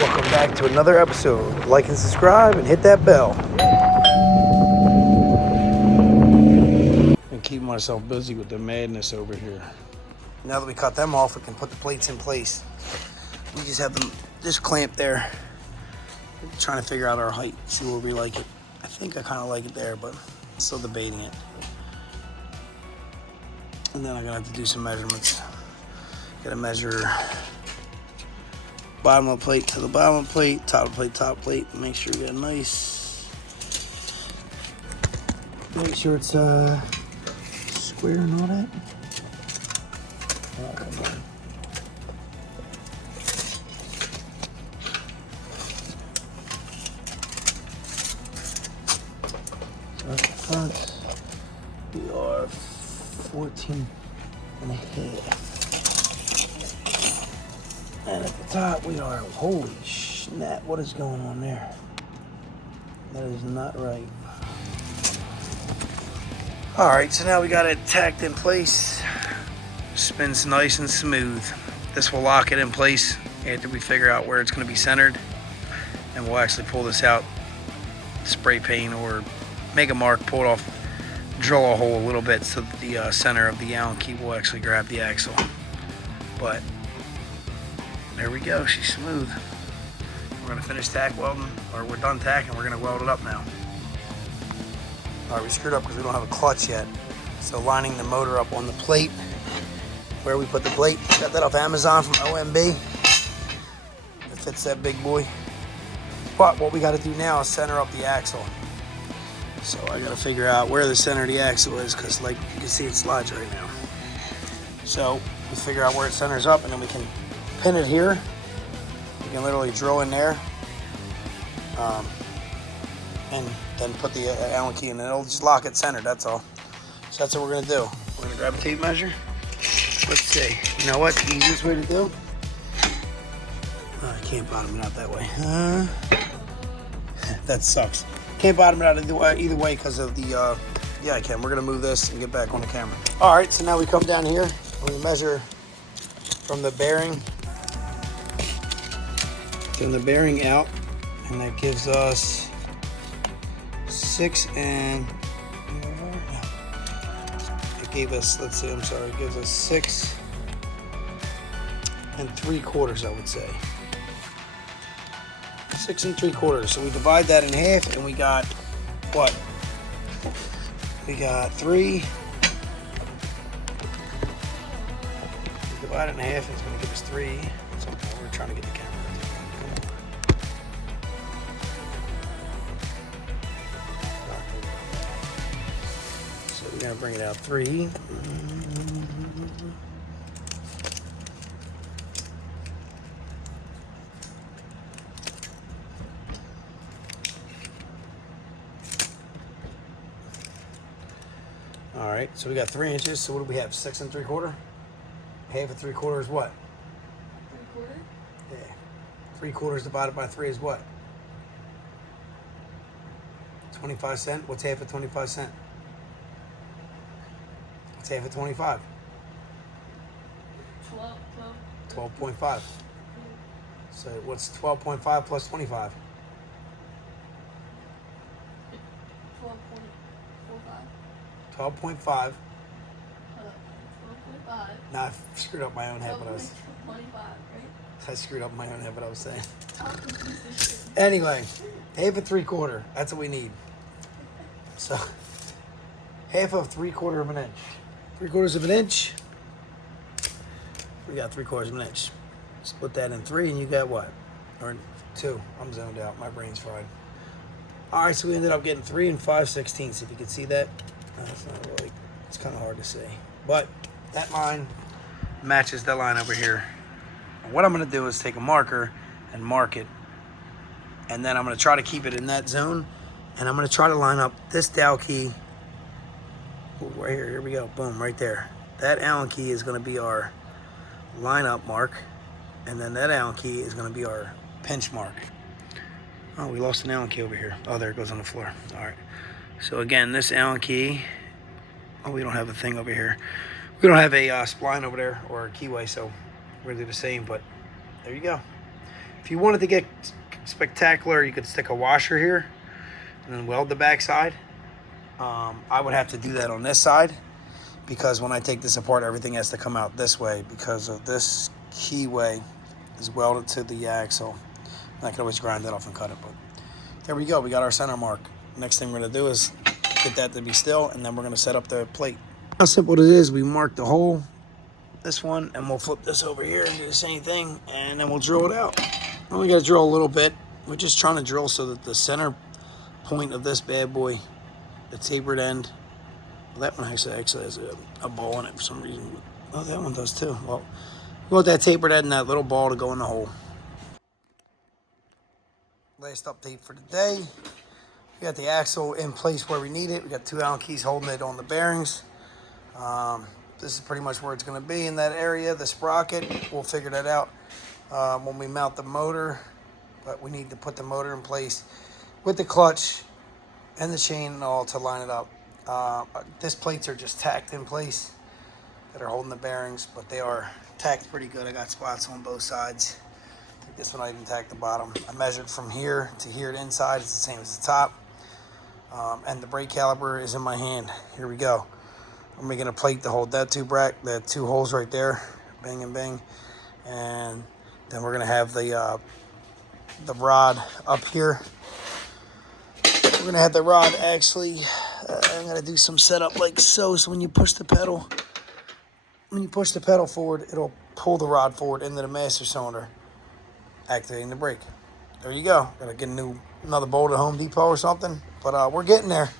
Welcome back to another episode. Like and subscribe and hit that bell. And keep myself busy with the madness over here. Now that we cut them off, we can put the plates in place. We just have them just clamped there. We're trying to figure out our height, see where we like it. I think I kind of like it there, but I'm still debating it. And then I'm gonna have to do some measurements. Gotta measure bottom of the plate to the bottom of the plate, top of the plate, top plate. Make sure you got nice. Make sure it's square and all that. Oh, come on. At the front, we are 14 and a half. And at the top, we are, holy snap, what is going on there? That is not right. All right, so now we got it tacked in place. Spins nice and smooth. This will lock it in place after we figure out where it's gonna be centered. And we'll actually pull this out, spray paint or make a mark, pull it off, drill a hole a little bit so that the center of the Allen key will actually grab the axle. But there we go, she's smooth. We're gonna finish tack welding, or we're done tacking, we're gonna weld it up now. All right, we screwed up because we don't have a clutch yet. So lining the motor up on the plate, where we put the plate, got that off Amazon from OMB. It fits that big boy. But what we gotta do now is center up the axle. So I gotta figure out where the center of the axle is, because like you can see it slides right now. So we figure out where it centers up, and then we can pin it here. You can literally drill in there, and then put the Allen key in, and it'll just lock it centered. That's all. So that's what we're gonna do. We're gonna grab a tape measure. Let's see. You know what? The easiest way to do? Oh, I can't bottom it out that way. That sucks. Can't bottom it out either way because of the. Yeah, I can. We're gonna move this and get back on the camera. All right. So now we come down here. We measure from the bearing. From the bearing out, and that gives us 6 and it gave us, let's see, I'm sorry, it gives us 6 3/4, I would say. 6 3/4. So we divide that in half, and we got what? We got 3. We divide it in half, it's going to give us 3. So we're trying to get the camera. We're gonna bring it out 3. All right, so we got 3 inches. So what do we have? 6 3/4. Half of 3/4 is what? 3/4. Yeah. 3/4 divided by 3 is what? 25 cents. What's half of 25 cents? What's half of 25? 12.5. So what's 12.5 plus 25? 12.45. 12.5. 12.5. Nah, I screwed up my own head, but I was. 25, right? I screwed up my own head, what I was saying. Anyway, half of 3/4. That's what we need. So, half of 3/4 of an inch. 3/4 of an inch. We got 3/4 of an inch. Split that in 3, and you got what? Or 2. I'm zoned out. My brain's fried. All right, so we ended up getting 3 5/16. If you can see that, that's not really. It's kind of hard to see, but that line matches that line over here. And what I'm going to do is take a marker and mark it, and then I'm going to try to keep it in that zone, and I'm going to try to line up this dowel key. Ooh, right here. Here we go. Boom, right there. That Allen key is going to be our lineup mark, and then that Allen key is going to be our pinch mark. Oh, we lost an Allen key over here. Oh, there it goes on the floor. All right. So again, this Allen key. Oh, we don't have a thing over here. We don't have a spline over there or a keyway, so we're going to do the same, but there you go. If you wanted to get spectacular, you could stick a washer here and then weld the backside. I would have to do that on this side because when I take this apart, everything has to come out this way because of this keyway is welded to the axle. And I can always grind that off and cut it, but there we go. We got our center mark. Next thing we're gonna do is get that to be still, and then we're gonna set up the plate. How simple it is, we mark the hole, this one, and we'll flip this over here and do the same thing, and then we'll drill it out. We only gotta drill a little bit. We're just trying to drill so that the center point of this bad boy, the tapered end, well, that one actually has a ball in it for some reason. Oh, that one does too. Well, we want that tapered end and that little ball to go in the hole. Last update for the day. We got the axle in place where we need it. We got 2 Allen keys holding it on the bearings. This is pretty much where it's going to be in that area, the sprocket. We'll figure that out when we mount the motor. But we need to put the motor in place with the clutch and the chain and all to line it up. These plates are just tacked in place that are holding the bearings, but they are tacked pretty good. I got spots on both sides. I think this one I even tacked the bottom. I measured from here to here to inside. It's the same as the top. And the brake caliper is in my hand. Here we go. I'm making a plate to hold that the 2 holes right there, bang and bang, and then we're gonna have the rod up here. We're gonna have the rod actually. I'm gonna do some setup like so. So when you push the pedal forward, it'll pull the rod forward into the master cylinder, activating the brake. There you go. Gotta get another bolt at Home Depot or something, but we're getting there.